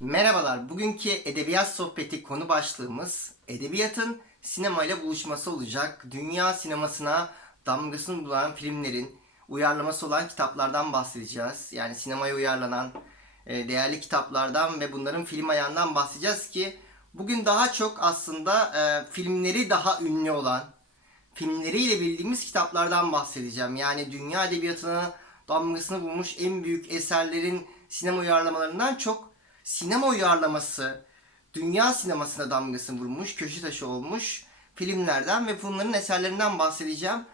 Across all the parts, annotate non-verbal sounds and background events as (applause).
Merhabalar. Bugünkü edebiyat sohbeti konu başlığımız edebiyatın sinemayla buluşması olacak. Dünya sinemasına damgasını bulan filmlerin uyarlaması olan kitaplardan bahsedeceğiz. Yani sinemaya uyarlanan e, değerli kitaplardan ve bunların film ayağından bahsedeceğiz ki bugün daha çok aslında e, filmleri daha ünlü olan filmleriyle bildiğimiz kitaplardan bahsedeceğim. Yani dünya edebiyatına damgasını vurmuş en büyük eserlerin sinema uyarlamalarından çok sinema uyarlaması dünya sinemasına damgasını vurmuş, köşe taşı olmuş filmlerden ve bunların eserlerinden bahsedeceğim.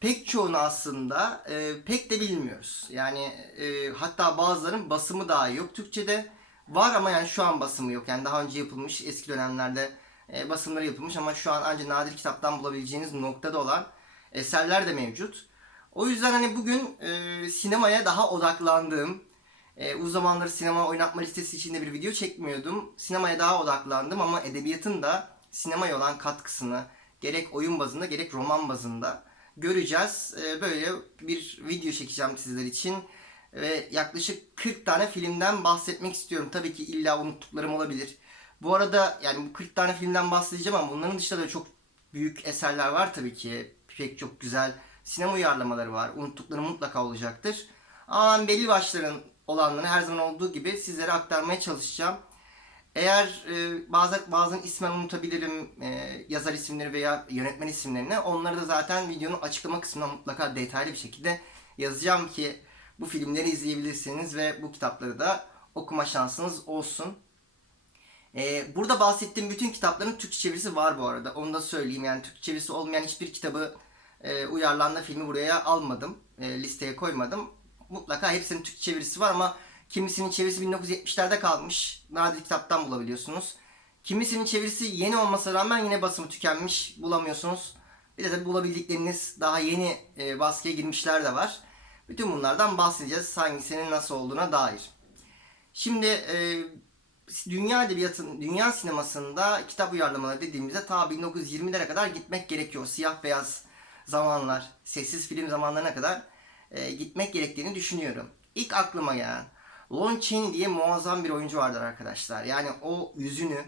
Pek çoğunu aslında e, pek de bilmiyoruz. Yani e, hatta bazılarının basımı dahi yok Türkçe'de. Var ama yani şu an basımı yok. Yani daha önce yapılmış eski dönemlerde e, basımları yapılmış ama şu an ancak nadir kitaptan bulabileceğiniz noktada olan eserler de mevcut. O yüzden hani bugün e, sinemaya daha odaklandığım, e, uzun zamanları sinema oynatma listesi içinde bir video çekmiyordum. Sinemaya daha odaklandım ama edebiyatın da sinemaya olan katkısını gerek oyun bazında gerek roman bazında göreceğiz. E, böyle bir video çekeceğim sizler için. Ve yaklaşık 40 tane filmden bahsetmek istiyorum. Tabii ki illa unuttuklarım olabilir. Bu arada yani bu 40 tane filmden bahsedeceğim ama bunların dışında da çok büyük eserler var tabii ki. Pek çok güzel sinema uyarlamaları var. Unuttuklarım mutlaka olacaktır. Ama ben belli başların olanları her zaman olduğu gibi sizlere aktarmaya çalışacağım. Eğer e, bazen bazen ismen unutabilirim e, yazar isimleri veya yönetmen isimlerini onları da zaten videonun açıklama kısmına mutlaka detaylı bir şekilde yazacağım ki bu filmleri izleyebilirsiniz ve bu kitapları da okuma şansınız olsun. E, burada bahsettiğim bütün kitapların Türkçe çevirisi var bu arada. Onu da söyleyeyim. Yani Türkçe çevirisi olmayan hiçbir kitabı e, uyarlanma filmi buraya almadım. E, listeye koymadım. Mutlaka hepsinin Türkçe çevirisi var ama kimisinin çevirisi 1970'lerde kalmış. Nadir kitaptan bulabiliyorsunuz. Kimisinin çevirisi yeni olmasına rağmen yine basımı tükenmiş. Bulamıyorsunuz. Bir de tabii bulabildikleriniz daha yeni e, baskıya girmişler de var. Bütün bunlardan bahsedeceğiz. Hangisinin nasıl olduğuna dair. Şimdi e, dünya edebiyatın, dünya sinemasında kitap uyarlamaları dediğimizde ta 1920'lere kadar gitmek gerekiyor. Siyah beyaz zamanlar, sessiz film zamanlarına kadar e, gitmek gerektiğini düşünüyorum. İlk aklıma gelen Lon Chaney diye muazzam bir oyuncu vardır arkadaşlar. Yani o yüzünü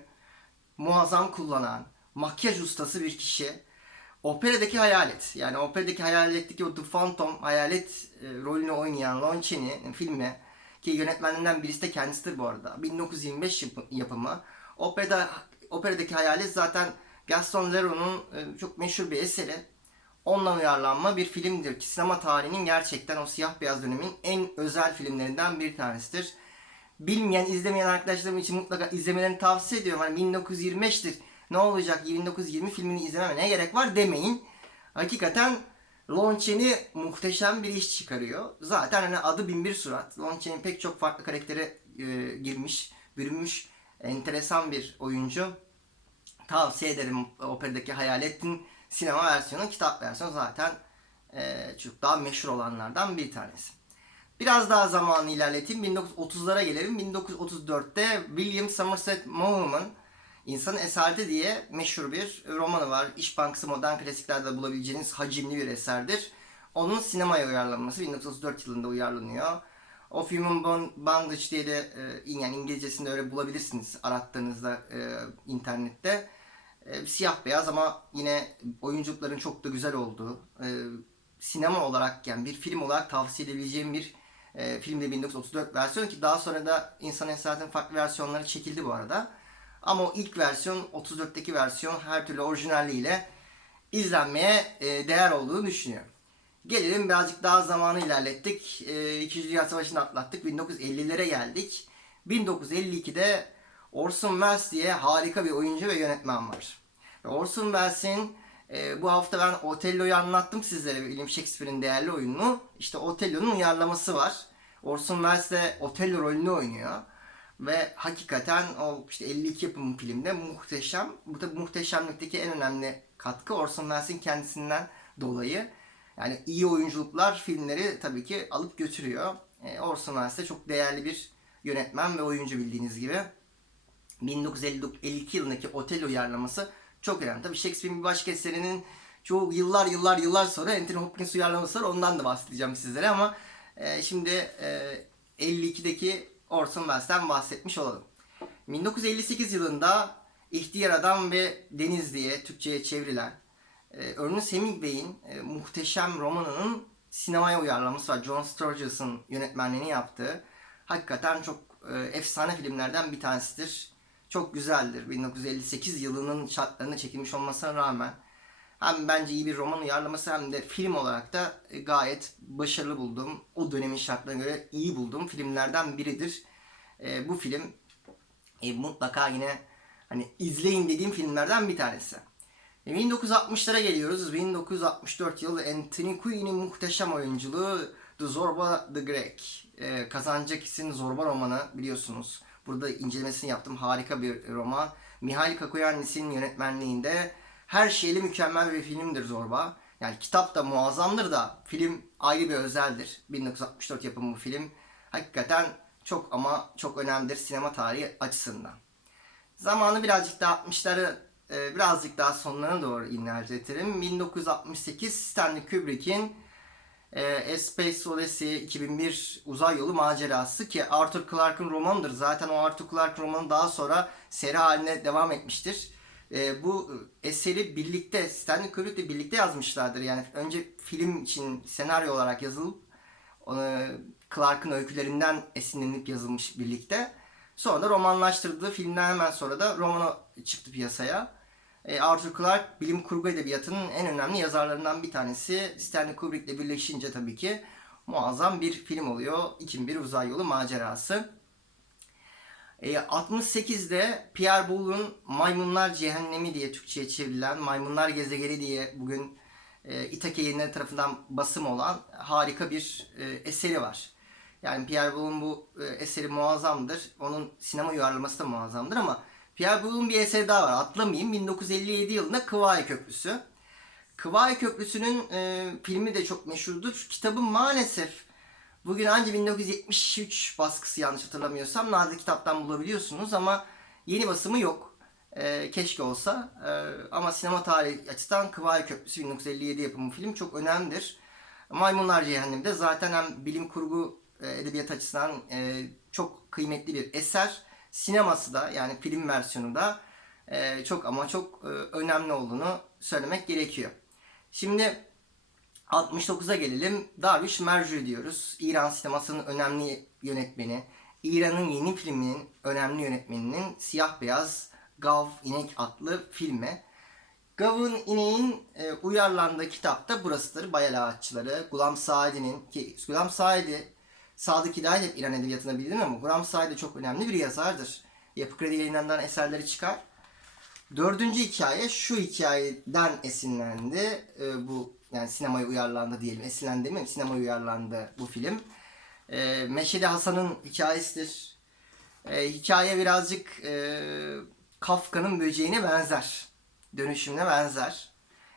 muazzam kullanan, makyaj ustası bir kişi. Operadaki hayalet, yani operadaki hayaletteki o The Phantom hayalet e, rolünü oynayan Lon Chaney filmi ki yönetmenlerinden birisi de kendisidir bu arada. 1925 yapı- yapımı. Operada, operadaki hayalet zaten Gaston Leroux'un e, çok meşhur bir eseri. Ondan uyarlanma bir filmdir ki sinema tarihinin gerçekten o siyah beyaz dönemin en özel filmlerinden bir tanesidir. Bilmeyen, izlemeyen arkadaşlarım için mutlaka izlemelerini tavsiye ediyorum. Hani 1925'tir. Ne olacak 1920 filmini izlememe ne gerek var demeyin. Hakikaten Lon Chaney muhteşem bir iş çıkarıyor. Zaten hani adı binbir surat. Lon Chaney pek çok farklı karaktere e, girmiş, bürünmüş enteresan bir oyuncu. Tavsiye ederim operadaki Hayalet'in sinema versiyonu, kitap versiyonu zaten e, çok daha meşhur olanlardan bir tanesi. Biraz daha zamanı ilerleteyim. 1930'lara gelelim. 1934'te William Somerset Maugham'ın İnsanın Esareti diye meşhur bir romanı var. İş Bankası Modern Klasiklerde bulabileceğiniz hacimli bir eserdir. Onun sinemaya uyarlanması 1934 yılında uyarlanıyor. O filmin Bon- Bondage diye de e, yani İngilizcesinde öyle bulabilirsiniz arattığınızda e, internette. E, siyah beyaz ama yine oyunculukların çok da güzel olduğu, e, sinema olarak yani bir film olarak tavsiye edebileceğim bir e, filmde 1934 versiyonu ki daha sonra da İnsan Esaret'in farklı versiyonları çekildi bu arada. Ama o ilk versiyon 34'teki versiyon her türlü orijinalliğiyle izlenmeye e, değer olduğunu düşünüyorum. Gelelim birazcık daha zamanı ilerlettik. E, İkinci Dünya Savaşı'nı atlattık. 1950'lere geldik. 1952'de Orson Welles diye harika bir oyuncu ve yönetmen var. Orson Welles'in e, bu hafta ben Otello'yu anlattım sizlere William Shakespeare'in değerli oyununu. İşte Otello'nun uyarlaması var. Orson Welles de Otello rolünü oynuyor. Ve hakikaten o işte 52 yapımı filmde muhteşem. Bu tabi muhteşemlikteki en önemli katkı Orson Welles'in kendisinden dolayı. Yani iyi oyunculuklar filmleri tabii ki alıp götürüyor. E, Orson Welles de çok değerli bir yönetmen ve oyuncu bildiğiniz gibi. 1952 yılındaki Otello uyarlaması çok önemli. Tabii Shakespeare'in bir başka eserinin çoğu yıllar yıllar yıllar sonra Anthony Hopkins uyarlaması var. Ondan da bahsedeceğim sizlere ama e, şimdi e, 52'deki Orson Welles'ten bahsetmiş olalım. 1958 yılında İhtiyar Adam ve Deniz diye Türkçe'ye çevrilen e, Ernest Hemingway'in e, muhteşem romanının sinemaya uyarlaması var. John Sturges'ın yönetmenliğini yaptığı. Hakikaten çok e, efsane filmlerden bir tanesidir. Çok güzeldir. 1958 yılının şartlarında çekilmiş olmasına rağmen hem bence iyi bir roman uyarlaması hem de film olarak da e, gayet başarılı bulduğum, o dönemin şartlarına göre iyi bulduğum filmlerden biridir. E, bu film e, mutlaka yine hani izleyin dediğim filmlerden bir tanesi. E, 1960'lara geliyoruz. 1964 yılı Anthony Quinn'in muhteşem oyunculuğu The Zorba the Greek. E, Kazancakis'in Zorba romanı biliyorsunuz. Burada incelemesini yaptım. Harika bir roman. Mihail Kakoyannis'in yönetmenliğinde her şeyle mükemmel bir filmdir Zorba. Yani kitap da muazzamdır da film ayrı bir özeldir. 1964 yapımı bu film. Hakikaten çok ama çok önemlidir sinema tarihi açısından. Zamanı birazcık daha 60'ları e, birazcık daha sonlarına doğru ilerletirim. 1968 Stanley Kubrick'in e, Space Odyssey 2001 uzay yolu macerası ki Arthur Clarke'ın romanıdır. Zaten o Arthur Clarke romanı daha sonra seri haline devam etmiştir. E, bu eseri birlikte Stanley Kubrick'le birlikte yazmışlardır. Yani önce film için senaryo olarak yazılıp e, Clarke'ın öykülerinden esinlenip yazılmış birlikte. Sonra da romanlaştırdığı filmden hemen sonra da romanı çıktı piyasaya. E, Arthur Clarke bilim kurgu edebiyatının en önemli yazarlarından bir tanesi. Stanley Kubrick'le birleşince tabii ki muazzam bir film oluyor. 2001 Uzay Yolu Macerası. E, 68'de Pierre Boulez'un Maymunlar Cehennemi diye Türkçe'ye çevrilen Maymunlar Gezegeni diye bugün e, İtake yayınları tarafından basım olan harika bir e, eseri var. Yani Pierre Boulez'un bu e, eseri muazzamdır. Onun sinema uyarlaması da muazzamdır ama Pierre Boulez'un bir eseri daha var. Atlamayayım. 1957 yılında Kıvay Köprüsü. Kıvay Köprüsü'nün e, filmi de çok meşhurdur. Kitabı maalesef bugün ancak 1973 baskısı yanlış hatırlamıyorsam nadir kitaptan bulabiliyorsunuz ama yeni basımı yok. E, keşke olsa. E, ama sinema tarihi açısından Kıvay Köprüsü 1957 yapımı film çok önemlidir. Maymunlar Cehennemi de zaten hem bilim kurgu e, edebiyat açısından e, çok kıymetli bir eser. Sineması da yani film versiyonu da e, çok ama çok e, önemli olduğunu söylemek gerekiyor. Şimdi 69'a gelelim. Darvish Mercu diyoruz. İran sinemasının önemli yönetmeni. İran'ın yeni filminin önemli yönetmeninin Siyah Beyaz Gav İnek adlı filmi. Gav'ın İneğin e, uyarlandığı kitap da burasıdır. Bayal Ağaççıları. Gulam Saadi'nin ki Gulam Saadi Sadık Hidayet hep İran edebiyatına bilinir ama Gulam Saadi çok önemli bir yazardır. Yapı Kredi yayınlarından eserleri çıkar. Dördüncü hikaye şu hikayeden esinlendi. E, bu yani sinemaya uyarlandı diyelim. Esinlendi mi? Sinemaya uyarlandı bu film. E, Meşhedi Hasan'ın hikayesidir. E, hikaye birazcık e, Kafka'nın böceğine benzer. Dönüşümüne benzer.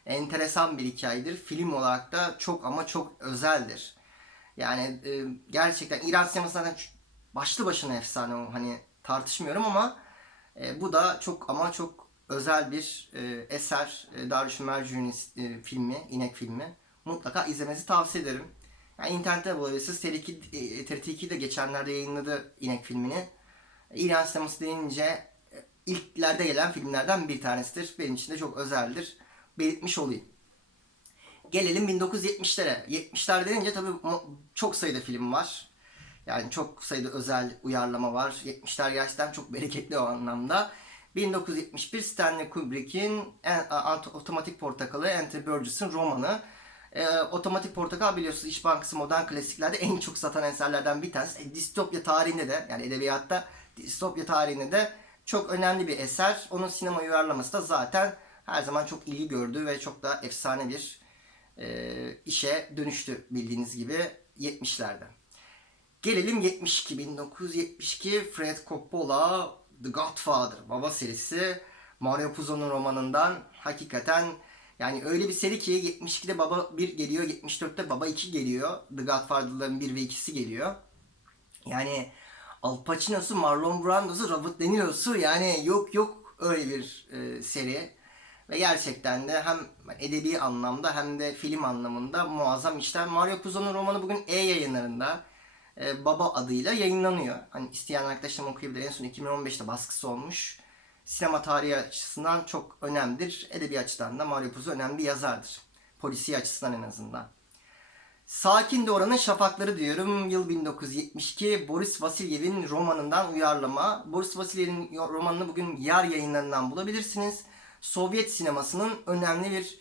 Enteresan bir hikayedir. Film olarak da çok ama çok özeldir. Yani e, gerçekten İran sineması başlı başına efsane o hani tartışmıyorum ama e, bu da çok ama çok özel bir e, eser. E, Darüş Mercu'nun e, filmi, İnek filmi. Mutlaka izlemenizi tavsiye ederim. Yani internette bulabilirsiniz. TRT2, e, TRT2 de geçenlerde yayınladı İnek filmini. İran sineması deyince e, ilklerde gelen filmlerden bir tanesidir. Benim için de çok özeldir. Belirtmiş olayım. Gelelim 1970'lere. 70'ler denince tabii çok sayıda film var. Yani çok sayıda özel uyarlama var. 70'ler gerçekten çok bereketli o anlamda. 1971 Stanley Kubrick'in Otomatik Portakalı Anthony Burgess'ın romanı. E, Otomatik Portakal biliyorsunuz İş Bankası modern klasiklerde en çok satan eserlerden bir tanesi. E, distopya tarihinde de yani edebiyatta distopya tarihinde de çok önemli bir eser. Onun sinema uyarlaması da zaten her zaman çok ilgi gördü ve çok da efsane bir e, işe dönüştü bildiğiniz gibi 70'lerde. Gelelim 72 1972 Fred Coppola The Godfather baba serisi Mario Puzo'nun romanından hakikaten yani öyle bir seri ki 72'de baba 1 geliyor 74'te baba 2 geliyor The Godfather'ların 1 ve 2'si geliyor. Yani Al Pacino'su, Marlon Brando'su, Robert De Niro'su yani yok yok öyle bir e, seri. Ve gerçekten de hem edebi anlamda hem de film anlamında muazzam işler. Mario Puzo'nun romanı bugün E yayınlarında. e, Baba adıyla yayınlanıyor. Hani isteyen arkadaşlarım okuyabilir. En son 2015'te baskısı olmuş. Sinema tarihi açısından çok önemlidir. Edebi açıdan da Mario Puzo önemli bir yazardır. Polisi açısından en azından. Sakin de Oranın Şafakları diyorum. Yıl 1972. Boris Vasilyev'in romanından uyarlama. Boris Vasilyev'in romanını bugün Yar yayınlarından bulabilirsiniz. Sovyet sinemasının önemli bir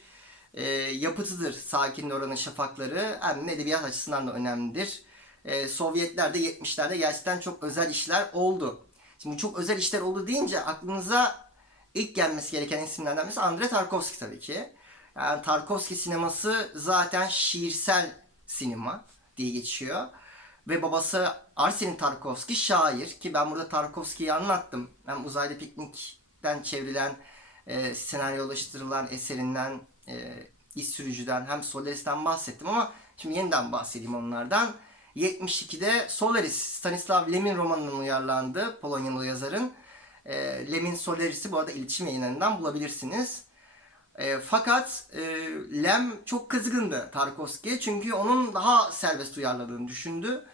e, yapıtıdır Sakin de Oranın Şafakları. Hem de edebiyat açısından da önemlidir. E, Sovyetler de 70'lerde gerçekten çok özel işler oldu. Şimdi çok özel işler oldu deyince aklınıza ilk gelmesi gereken isimlerden birisi Andrei Tarkovski tabii ki. Yani Tarkovski sineması zaten şiirsel sinema diye geçiyor. Ve babası Arsen Tarkovski şair ki ben burada Tarkovski'yi anlattım. Hem Uzayda Piknik'ten çevrilen, e, senaryolaştırılan eserinden, e, İş Sürücü'den hem Solaris'ten bahsettim ama şimdi yeniden bahsedeyim onlardan. 72'de Solaris, Stanislav Lem'in romanının uyarlandı Polonyalı yazarın. E, Lem'in Solaris'i bu arada iletişim yayınlarından bulabilirsiniz. E, fakat e, Lem çok kızgındı Tarkovski'ye çünkü onun daha serbest uyarladığını düşündü.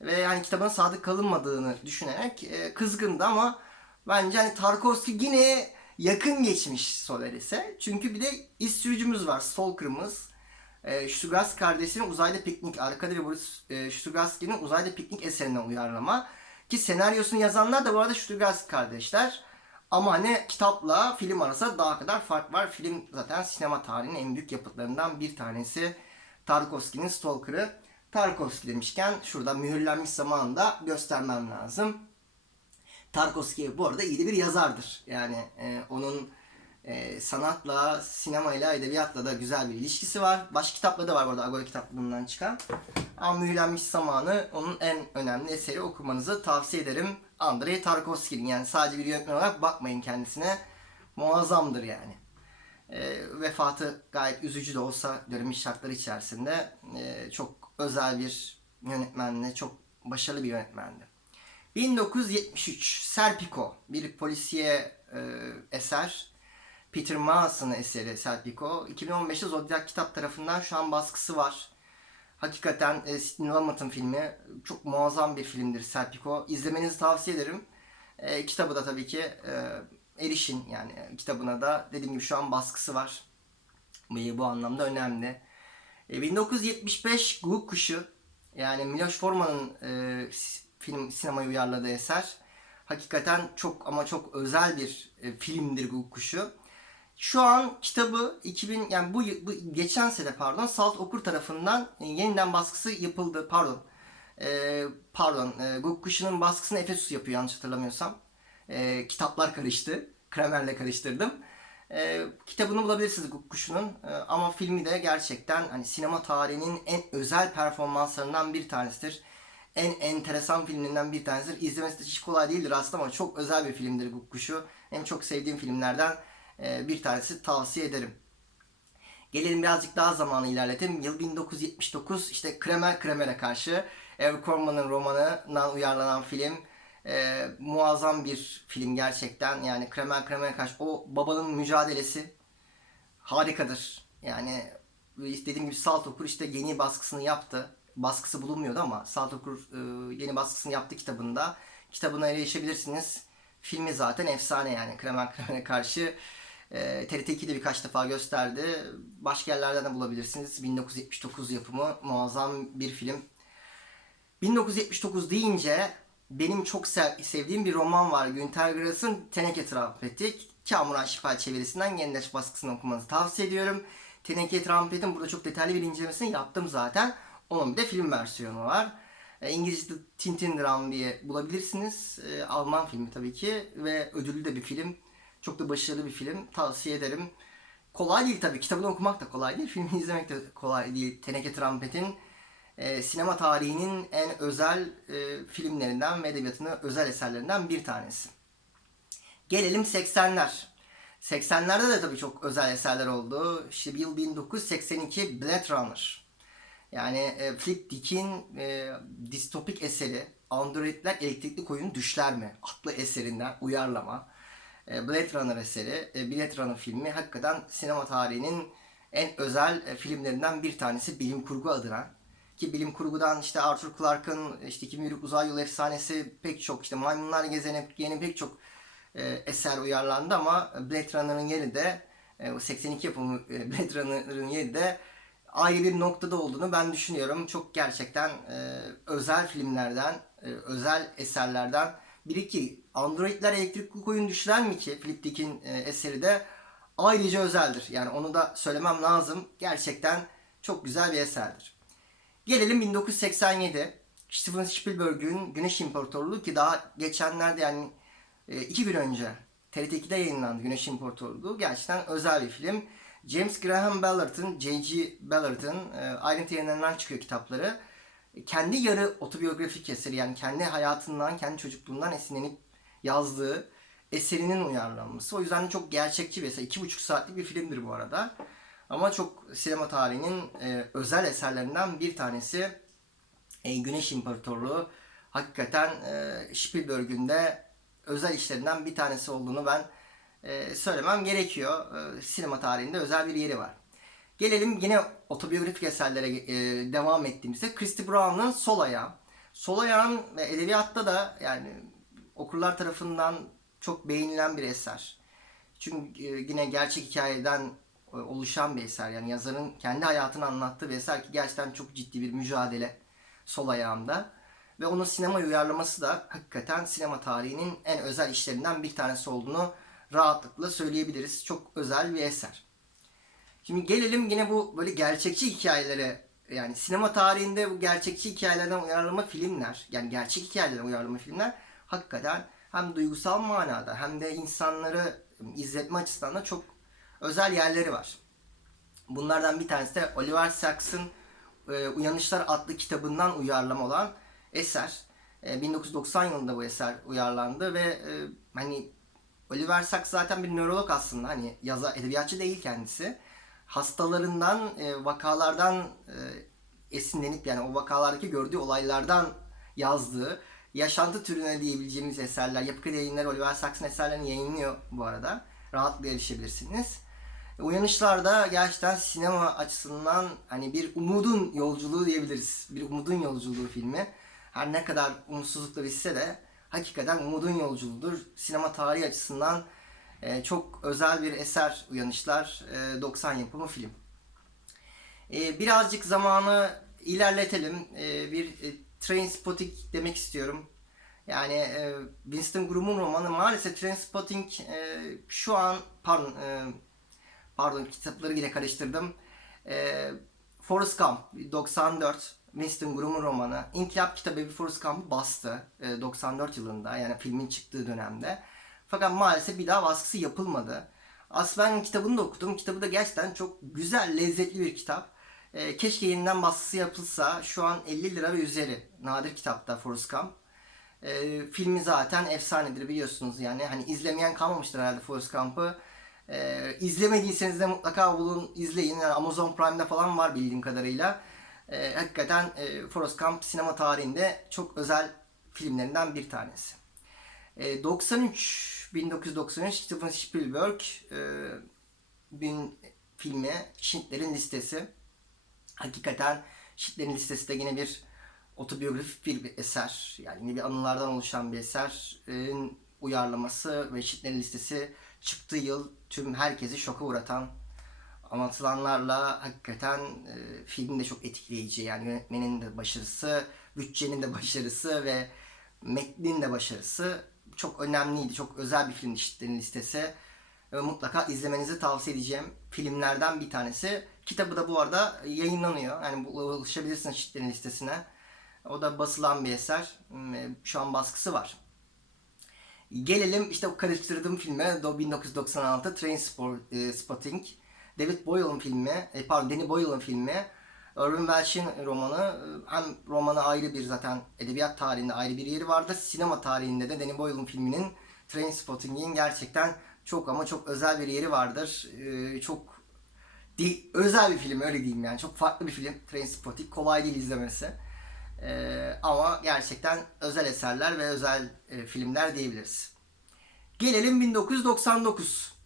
Ve yani kitabına sadık kalınmadığını düşünerek e, kızgındı ama bence hani Tarkovski yine yakın geçmiş Solaris'e. Çünkü bir de iz sürücümüz var, Stalker'ımız. E, Stugas kardeşinin Uzayda Piknik, arkada ve e, Stugaski'nin Uzayda Piknik eserinden uyarlama. Ki senaryosunu yazanlar da bu arada Stugas kardeşler. Ama hani kitapla film arasında daha kadar fark var. Film zaten sinema tarihinin en büyük yapıtlarından bir tanesi. Tarkovski'nin Stalker'ı. Tarkovski demişken şurada mühürlenmiş zamanında göstermem lazım. Tarkovski bu arada iyi de bir yazardır. Yani e, onun e, sanatla, sinemayla, edebiyatla da güzel bir ilişkisi var. Başka kitapları da var bu arada Agora kitaplığından çıkan. Ama mühürlenmiş zamanı onun en önemli eseri okumanızı tavsiye ederim. Andrei Tarkovski'nin yani sadece bir yönetmen olarak bakmayın kendisine. Muazzamdır yani. E, vefatı gayet üzücü de olsa dönemin şartları içerisinde e, çok özel bir yönetmendi. Çok başarılı bir yönetmendi. 1973 Serpico bir polisiye e, eser. Peter Maas'ın eseri Serpico. 2015'te Zodiac kitap tarafından şu an baskısı var. Hakikaten e, Sidney Lumet'ın filmi çok muazzam bir filmdir Serpico. İzlemenizi tavsiye ederim. E, kitabı da tabii ki e, erişin yani kitabına da dediğim gibi şu an baskısı var. Bu, bu anlamda önemli. E, 1975 Guguk Kuşu yani Miloš Forman'ın e, film sinemaya uyarladığı eser. Hakikaten çok ama çok özel bir e, filmdir Guguk Kuşu. Şu an kitabı 2000 yani bu, bu geçen sene pardon Salt Okur tarafından e, yeniden baskısı yapıldı. Pardon. E, pardon. E, Guguk Kuşu'nun baskısını Efesus yapıyor yanlış hatırlamıyorsam. E, kitaplar karıştı. Kramer'le karıştırdım. E, kitabını bulabilirsiniz Guguk Kuşu'nun. E, ama filmi de gerçekten hani sinema tarihinin en özel performanslarından bir tanesidir. En enteresan filmlerinden bir tanesidir. İzlemesi de hiç kolay değildir aslında ama çok özel bir filmdir Guguk Kuşu. Hem çok sevdiğim filmlerden e, bir tanesi tavsiye ederim. Gelelim birazcık daha zamanı ilerletelim. Yıl 1979 işte Kremer Kremer'e karşı Ev Corman'ın romanından uyarlanan film. E, muazzam bir film gerçekten. Yani Kremer Kremer'e karşı o babanın mücadelesi harikadır. Yani dediğim gibi Saltokur işte yeni baskısını yaptı. Baskısı bulunmuyordu ama Saltokur e, yeni baskısını yaptı kitabında. Kitabına erişebilirsiniz. Filmi zaten efsane yani Kremer Kremer'e karşı. E, TRT 2'de birkaç defa gösterdi. Başka yerlerden de bulabilirsiniz. 1979 yapımı muazzam bir film. 1979 deyince benim çok sev- sevdiğim bir roman var. Günter Grass'ın Teneke Trampeti. Kamuran Şifal çevirisinden Yendeş baskısını okumanızı tavsiye ediyorum. Teneke Trampet'in burada çok detaylı bir incelemesini yaptım zaten. Onun bir de film versiyonu var. E, İngilizce'de Tintin Dram diye bulabilirsiniz. E, Alman filmi tabii ki ve ödüllü de bir film. Çok da başarılı bir film. Tavsiye ederim. Kolay değil tabii. Kitabını okumak da kolay değil. Filmi izlemek de kolay değil. Teneke Trampet'in e, sinema tarihinin en özel e, filmlerinden ve edebiyatının özel eserlerinden bir tanesi. Gelelim 80'ler. 80'lerde de tabii çok özel eserler oldu. İşte yıl 1982 Blade Runner. Yani e, Philip Dick'in e, distopik eseri Androidler elektrikli koyun düşler mi? Adlı eserinden uyarlama. E, Blade Runner eseri, e, Blade Runner filmi hakikaten sinema tarihinin en özel e, filmlerinden bir tanesi bilim kurgu adına. ki bilim kurgudan işte Arthur Clarke'ın işte 2001 Uzay Yolu Efsanesi pek çok işte Maymunlar Gezegeni pek çok e, eser uyarlandı ama Blade Runner'ın yeri de e, o 82 yapımı e, Blade Runner'ın yeri de ayrı bir noktada olduğunu ben düşünüyorum. Çok gerçekten e, özel filmlerden, e, özel eserlerden biri ki Androidler elektrikli koyun düşler mi ki Philip Dick'in e, eseri de ayrıca özeldir. Yani onu da söylemem lazım. Gerçekten çok güzel bir eserdir. Gelelim 1987. Steven Spielberg'ün Güneş İmparatorluğu ki daha geçenlerde yani e, iki gün önce TRT2'de yayınlandı Güneş İmparatorluğu. Gerçekten özel bir film. James Graham Ballard'ın, J.G. Ballard'ın e, ayrıntı yayınlarından çıkıyor kitapları. Kendi yarı otobiyografik eseri yani kendi hayatından, kendi çocukluğundan esinlenip yazdığı eserinin uyarlanması. O yüzden çok gerçekçi bir eser. İki buçuk saatlik bir filmdir bu arada. Ama çok sinema tarihinin e, özel eserlerinden bir tanesi. E, Güneş İmparatorluğu hakikaten e, Spielberg'ün de özel işlerinden bir tanesi olduğunu ben e, söylemem gerekiyor. E, sinema tarihinde özel bir yeri var. Gelelim yine otobiyografik eserlere e, devam ettiğimizde Christy Brown'un Sol Ayağı. Sol Ayağın edebiyatta da yani okurlar tarafından çok beğenilen bir eser. Çünkü e, yine gerçek hikayeden e, oluşan bir eser. Yani yazarın kendi hayatını anlattığı bir eser ki gerçekten çok ciddi bir mücadele sol ayağında. Ve onun sinema uyarlaması da hakikaten sinema tarihinin en özel işlerinden bir tanesi olduğunu rahatlıkla söyleyebiliriz. Çok özel bir eser. Şimdi gelelim yine bu böyle gerçekçi hikayelere yani sinema tarihinde bu gerçekçi hikayelerden uyarlama filmler yani gerçek hikayelerden uyarlama filmler hakikaten hem duygusal manada hem de insanları izletme açısından da çok özel yerleri var. Bunlardan bir tanesi de Oliver Sacks'ın e, Uyanışlar adlı kitabından uyarlama olan eser. E, 1990 yılında bu eser uyarlandı ve e, hani Oliver Sacks zaten bir nörolog aslında hani yazar edebiyatçı değil kendisi. Hastalarından, e, vakalardan e, esinlenip yani o vakalardaki gördüğü olaylardan yazdığı yaşantı türüne diyebileceğimiz eserler. Yapı Kredi Yayınları Oliver Sacks'ın eserlerini yayınlıyor bu arada. Rahatlıkla erişebilirsiniz. Uyanışlarda gerçekten sinema açısından hani bir umudun yolculuğu diyebiliriz. Bir umudun yolculuğu filmi. Her ne kadar umutsuzlukla bitse de hakikaten umudun yolculuğudur. Sinema tarihi açısından e, çok özel bir eser Uyanışlar. E, 90 yapımı film. E, birazcık zamanı ilerletelim. E, bir e, Trainspotting demek istiyorum. Yani e, Winston Groom'un romanı maalesef Trainspotting e, şu an pardon e, pardon kitapları yine karıştırdım. E, Forrest Gump 94 Winston Groom'un romanı. İnkılap kitabı bir Forrest Gump'ı bastı e, 94 yılında yani filmin çıktığı dönemde. Fakat maalesef bir daha baskısı yapılmadı. Aslında ben kitabını da okudum. Kitabı da gerçekten çok güzel, lezzetli bir kitap. E, keşke yeniden baskısı yapılsa. Şu an 50 lira ve üzeri. Nadir kitapta Forrest Gump. E, filmi zaten efsanedir biliyorsunuz yani. Hani izlemeyen kalmamıştır herhalde Forrest Gump'ı. E, izlemediyseniz de mutlaka bulun, izleyin. Yani Amazon Prime'da falan var bildiğim kadarıyla. E, hakikaten e, Forrest Gump sinema tarihinde çok özel filmlerinden bir tanesi. E, 93 1993 Steven Spielberg e, bin filmi Schindler'in Listesi. Hakikaten Schindler'in Listesi de yine bir otobiyografik bir eser. Yani bir anılardan oluşan bir eserin uyarlaması ve Schindler'in Listesi çıktığı yıl tüm herkesi şoka uğratan anlatılanlarla hakikaten e, film de çok etkileyici. Yani yönetmenin de başarısı, bütçenin de başarısı ve metnin de başarısı çok önemliydi. Çok özel bir film Schindler'in Listesi. Ve mutlaka izlemenizi tavsiye edeceğim filmlerden bir tanesi. Kitabı da bu arada yayınlanıyor. Yani ulaşabilirsiniz Schindler'in Listesi'ne. O da basılan bir eser. Hmm, Şu an baskısı var. Gelelim işte o karıştırdığım filme Do- 1996 Trainspotting. David Boyle'ın filmi, e, pardon Danny Boyle'ın filmi. Irving Welsh'in romanı. e, Hem romanı ayrı bir zaten edebiyat tarihinde ayrı bir yeri vardı. Sinema tarihinde de Danny Boyle'ın filminin Trainspotting'in gerçekten çok ama çok özel bir yeri vardır. E, Çok di- özel bir film öyle diyeyim yani. Çok farklı bir film Trainspotting. Kolay değil izlemesi. Ee, ama gerçekten özel eserler ve özel e, filmler diyebiliriz. Gelelim 1999.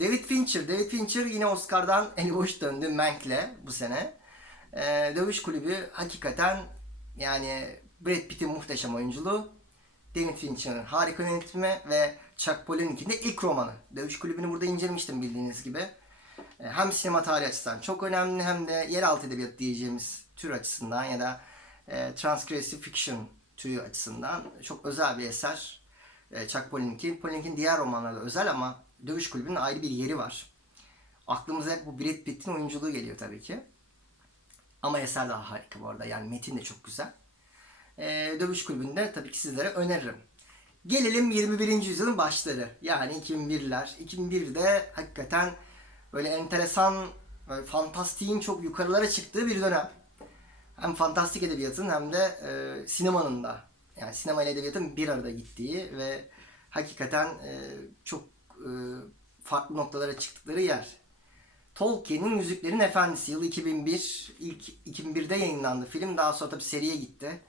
David Fincher. David Fincher yine Oscar'dan eli boş döndü Mank'le bu sene. Ee, Dövüş Kulübü hakikaten yani Brad Pitt'in muhteşem oyunculuğu, David Fincher'ın harika yönetimi ve Chuck Palahniuk'in de ilk romanı. Dövüş Kulübü'nü burada incelemiştim bildiğiniz gibi. Ee, Hem sinema tarihi açısından çok önemli hem de yeraltı edebiyatı diyeceğimiz tür açısından ya da e, transgressive fiction türü açısından çok özel bir eser. E, Chuck Palahniuk'in. Palahniuk'in diğer romanları da özel ama Dövüş Kulübü'nün ayrı bir yeri var. Aklımıza hep bu Brad Pitt'in oyunculuğu geliyor tabii ki. Ama eser daha harika bu arada. Yani metin de çok güzel. Ee, Dövüş Kulübü'nde tabii ki sizlere öneririm. Gelelim 21. yüzyılın başları. Yani 2001'ler. 2001'de hakikaten böyle enteresan, böyle fantastiğin çok yukarılara çıktığı bir dönem. Hem fantastik edebiyatın hem de e, sinemanın da. Yani sinema ile edebiyatın bir arada gittiği ve hakikaten e, çok farklı noktalara çıktıkları yer. Tolkien'in Yüzüklerin Efendisi yılı 2001. ilk 2001'de yayınlandı film. Daha sonra tabii seriye gitti.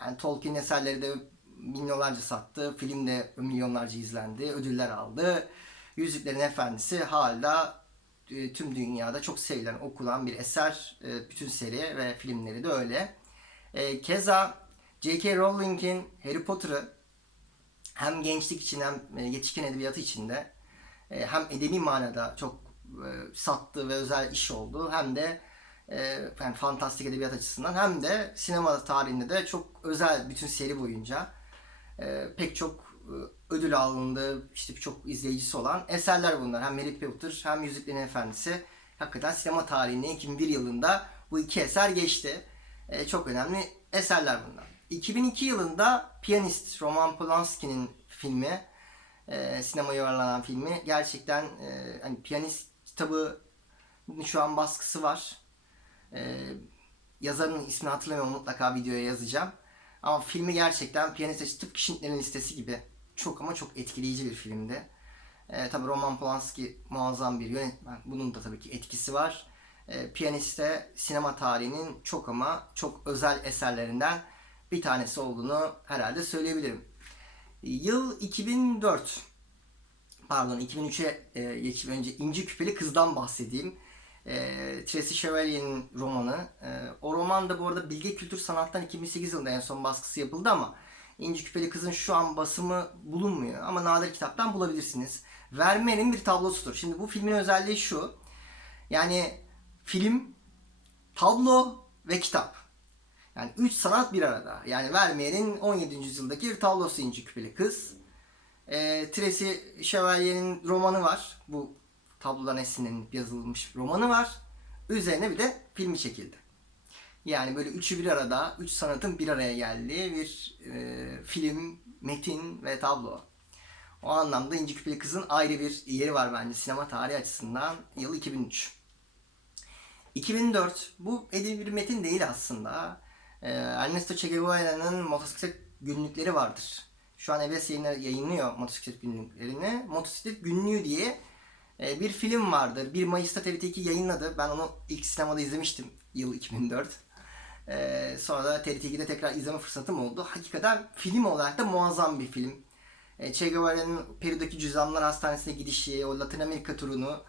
Yani Tolkien eserleri de milyonlarca sattı. Film de milyonlarca izlendi. Ödüller aldı. Yüzüklerin Efendisi hala e, tüm dünyada çok sevilen, okunan bir eser. E, Bütün seri ve filmleri de öyle. E, Keza J.K. Rowling'in Harry Potter'ı hem gençlik için hem e, yetişkin edebiyatı için de e, hem edebi manada çok e, sattığı ve özel iş oldu hem de yani fantastik edebiyat açısından hem de sinema tarihinde de çok özel bütün seri boyunca pek çok ödül alındı, işte çok izleyicisi olan eserler bunlar. Hem Harry Potter hem Yüzüklerin Efendisi. Hakikaten sinema tarihine 2001 yılında bu iki eser geçti. Çok önemli eserler bunlar. 2002 yılında Piyanist Roman Polanski'nin filmi, e, sinemaya uyarlanan filmi gerçekten e, hani Piyanist kitabı şu an baskısı var. E, yazarın ismini hatırlamıyorum mutlaka videoya yazacağım. Ama filmi gerçekten Piyanist tıpkı Schindler'in listesi gibi çok ama çok etkileyici bir filmdi. E, tabii Roman Polanski muazzam bir yönetmen. Bunun da tabii ki etkisi var. E, Piyanist'te sinema tarihinin çok ama çok özel eserlerinden bir tanesi olduğunu herhalde söyleyebilirim. Yıl 2004. Pardon 2003'e e, geçip önce İnci Küpeli Kız'dan bahsedeyim. E, Tracy Chevalier'in romanı. E, o roman da bu arada Bilge Kültür Sanat'tan 2008 yılında en son baskısı yapıldı ama İnci Küpeli Kız'ın şu an basımı bulunmuyor ama Nadir Kitap'tan bulabilirsiniz. Verme'nin bir tablosudur. Şimdi bu filmin özelliği şu. Yani film, tablo ve kitap. Yani üç sanat bir arada. Yani Vermeer'in 17. yüzyıldaki tablosu İnci Küpeli Kız. E, Tracy Chevalier'in romanı var. Bu tablodan esinlenip yazılmış romanı var. Üzerine bir de filmi çekildi. Yani böyle üçü bir arada, üç sanatın bir araya geldiği bir e, film, metin ve tablo. O anlamda İnci Küpeli Kız'ın ayrı bir yeri var bence sinema tarihi açısından. Yıl 2003. 2004 bu edebi bir metin değil aslında. Ee, Ernesto Che Guevara'nın motosiklet günlükleri vardır. Şu an EBS yayınları yayınlıyor motosiklet günlüklerini. Motosiklet günlüğü diye e, bir film vardır. 1 Mayıs'ta TRT2 yayınladı. Ben onu ilk sinemada izlemiştim yıl 2004. Ee, sonra da TRT2'de tekrar izleme fırsatım oldu. Hakikaten film olarak da muazzam bir film. E, Che Guevara'nın Peru'daki Cüzdanlar Hastanesi'ne gidişi, o Latin Amerika turunu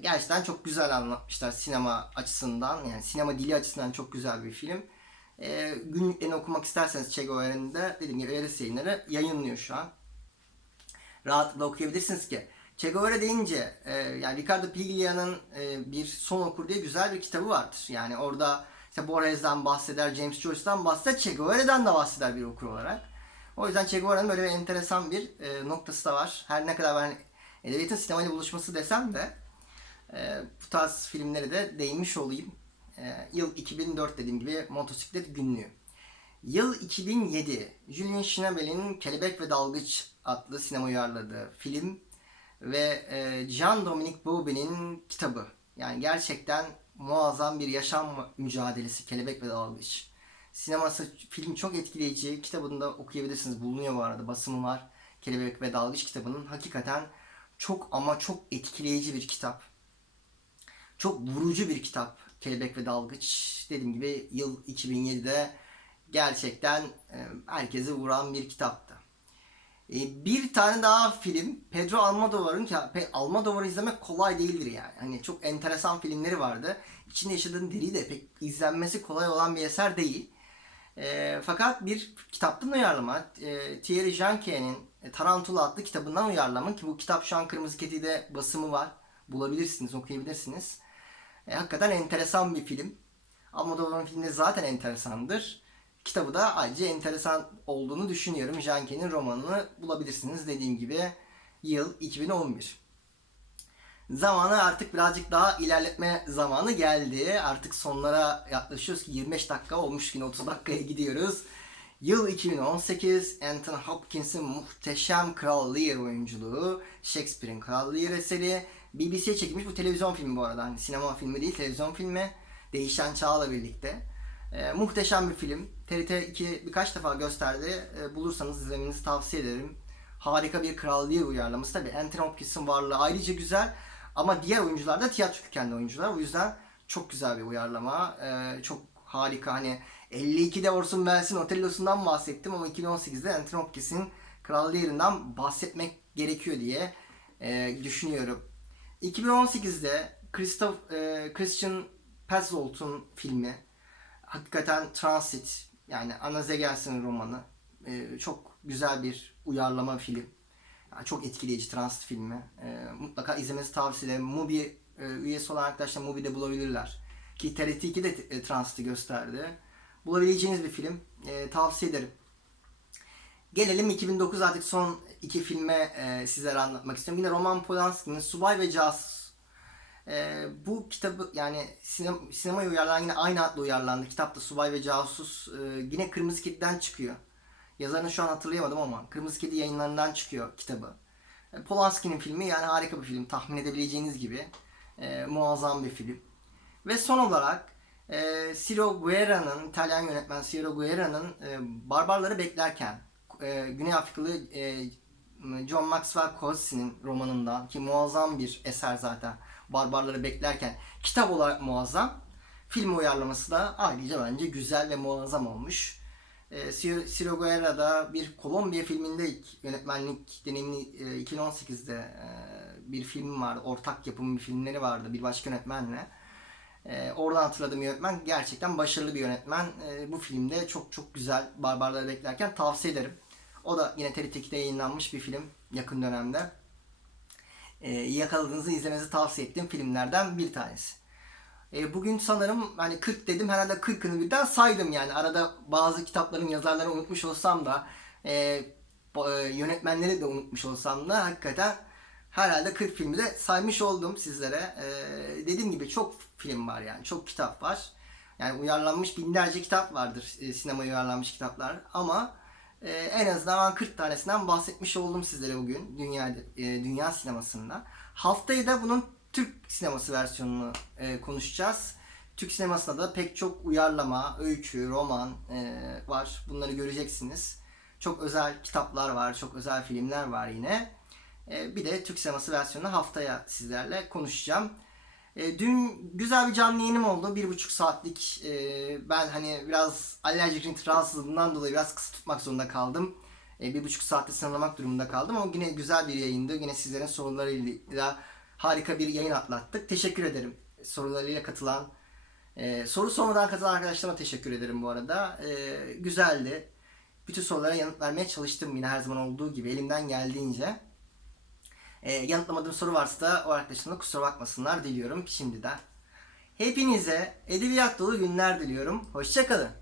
gerçekten çok güzel anlatmışlar sinema açısından. Yani sinema dili açısından çok güzel bir film. E, günlüklerini okumak isterseniz Che Guevara'nın da dediğim gibi Eres yayınları yayınlıyor şu an. Rahatlıkla okuyabilirsiniz ki. Che Guevara deyince e, yani Ricardo Piglia'nın e, bir Son Okur diye güzel bir kitabı vardır. Yani orada işte Borges'den bahseder, James Joyce'dan bahseder, Che Guevara'dan da bahseder bir okur olarak. O yüzden Che Guevara'nın böyle bir enteresan bir e, noktası da var. Her ne kadar ben edebiyatın sinemayla buluşması desem de e, bu tarz filmlere de değinmiş olayım. E, yıl 2004 dediğim gibi motosiklet günlüğü. Yıl 2007 Julien Schnabel'in Kelebek ve Dalgıç adlı sinema uyarladığı film ve e, Jean-Dominique Bauby'nin kitabı. Yani gerçekten muazzam bir yaşam mücadelesi Kelebek ve Dalgıç. Sineması film çok etkileyici. Kitabını da okuyabilirsiniz. Bulunuyor bu arada. Basımı var. Kelebek ve Dalgıç kitabının. Hakikaten çok ama çok etkileyici bir kitap. Çok vurucu bir kitap. Kelebek ve Dalgıç. Dediğim gibi yıl 2007'de gerçekten e, herkese vuran bir kitaptı. E, bir tane daha film Pedro Almodovar'ın ki Almodovar'ı izlemek kolay değildir yani. Hani çok enteresan filmleri vardı. İçinde yaşadığın deri de pek izlenmesi kolay olan bir eser değil. E, fakat bir kitaptan uyarlama. E, Thierry Janke'nin e, Tarantula adlı kitabından uyarlama ki bu kitap şu an Kırmızı Kedi'de basımı var. Bulabilirsiniz, okuyabilirsiniz. E, hakikaten enteresan bir film. Almodovar'ın filmleri zaten enteresandır. Kitabı da ayrıca enteresan olduğunu düşünüyorum. Janke'nin romanını bulabilirsiniz dediğim gibi yıl 2011. Zamanı artık birazcık daha ilerletme zamanı geldi. Artık sonlara yaklaşıyoruz ki 25 dakika olmuş yine 30 dakikaya gidiyoruz. Yıl 2018 Anthony Hopkins'in muhteşem Kral Lear oyunculuğu, Shakespeare'in Kral Lear eseri. BBC'ye çekilmiş bu televizyon filmi bu arada. Hani sinema filmi değil televizyon filmi. Değişen Çağ'la birlikte. Ee, muhteşem bir film. TRT 2 birkaç defa gösterdi. Ee, bulursanız izlemenizi tavsiye ederim. Harika bir Kral Lear uyarlaması. Tabi Anthony Hopkins'in varlığı ayrıca güzel. Ama diğer oyuncular da tiyatro kökenli oyuncular. O yüzden çok güzel bir uyarlama. Ee, çok harika. Hani 52'de Orson Welles'in Otello'sundan bahsettim ama 2018'de Anthony Hopkins'in Kral Lear'ından bahsetmek gerekiyor diye e, düşünüyorum. 2018'de Christoph, e, Christian Petzold'un filmi hakikaten Transit yani Anna Zegens'in romanı e, çok güzel bir uyarlama film. Yani çok etkileyici Transit filmi. E, mutlaka izlemenizi tavsiye ederim. Mubi e, üyesi olan arkadaşlar Mubi'de bulabilirler. Ki TRT 2 de e, Transit'i gösterdi. Bulabileceğiniz bir film. E, tavsiye ederim. Gelelim 2009 artık son iki filme e, sizlere anlatmak istiyorum. Yine Roman Polanski'nin Subay ve Casus. E, bu kitabı yani sinem, sinemaya uyarlanan yine aynı adla uyarlandı. Kitapta Subay ve Casus e, yine Kırmızı Kedi'den çıkıyor. Yazarını şu an hatırlayamadım ama Kırmızı Kedi yayınlarından çıkıyor kitabı. E, Polanski'nin filmi yani harika bir film. Tahmin edebileceğiniz gibi. E, muazzam bir film. Ve son olarak e, Ciro Guerra'nın, İtalyan yönetmen Ciro Guerra'nın e, Barbarları Beklerken e, Güney Afrikalı e, John Maxwell Coetzee romanından ki muazzam bir eser zaten Barbarları Beklerken kitap olarak muazzam. Film uyarlaması da ayrıca bence güzel ve muazzam olmuş. E, Ciro Ciro Guerra da bir Kolombiya filminde ilk yönetmenlik deneyimini e, 2018'de e, bir film vardı. Ortak yapım bir filmleri vardı bir başka yönetmenle. E, oradan hatırladığım yönetmen gerçekten başarılı bir yönetmen. E, bu filmde çok çok güzel Barbarları Beklerken tavsiye ederim. O da yine TRT2'de yayınlanmış bir film yakın dönemde. E, yakaladığınızı izlemenizi tavsiye ettiğim filmlerden bir tanesi. E, bugün sanırım hani 40 dedim herhalde 40'ını birden saydım yani. Arada bazı kitapların yazarlarını unutmuş olsam da e, e, yönetmenleri de unutmuş olsam da hakikaten herhalde 40 filmi de saymış oldum sizlere. E, dediğim gibi çok film var yani çok kitap var. Yani uyarlanmış binlerce kitap vardır e, sinemaya uyarlanmış kitaplar ama e, en azından 40 tanesinden bahsetmiş oldum sizlere bugün dünya e, dünya sinemasında. Haftaya da bunun Türk sineması versiyonunu e, konuşacağız. Türk sinemasında da pek çok uyarlama, öykü, roman e, var. Bunları göreceksiniz. Çok özel kitaplar var, çok özel filmler var yine. E, bir de Türk sineması versiyonunu haftaya sizlerle konuşacağım. E, dün güzel bir canlı yayınım oldu. Bir buçuk saatlik. E, ben hani biraz alerjik (laughs) rinit rahatsızlığından dolayı biraz kısa tutmak zorunda kaldım. E, bir buçuk saatte sınırlamak durumunda kaldım ama yine güzel bir yayındı. Yine sizlerin sorularıyla harika bir yayın atlattık. Teşekkür ederim sorularıyla katılan. E, soru sormadan katılan arkadaşlarıma teşekkür ederim bu arada. E, güzeldi. Bütün sorulara yanıt vermeye çalıştım yine her zaman olduğu gibi elimden geldiğince. E, yanıtlamadığım soru varsa da o arkadaşlarıma kusura bakmasınlar diliyorum şimdiden. Hepinize edebiyat dolu günler diliyorum. Hoşçakalın.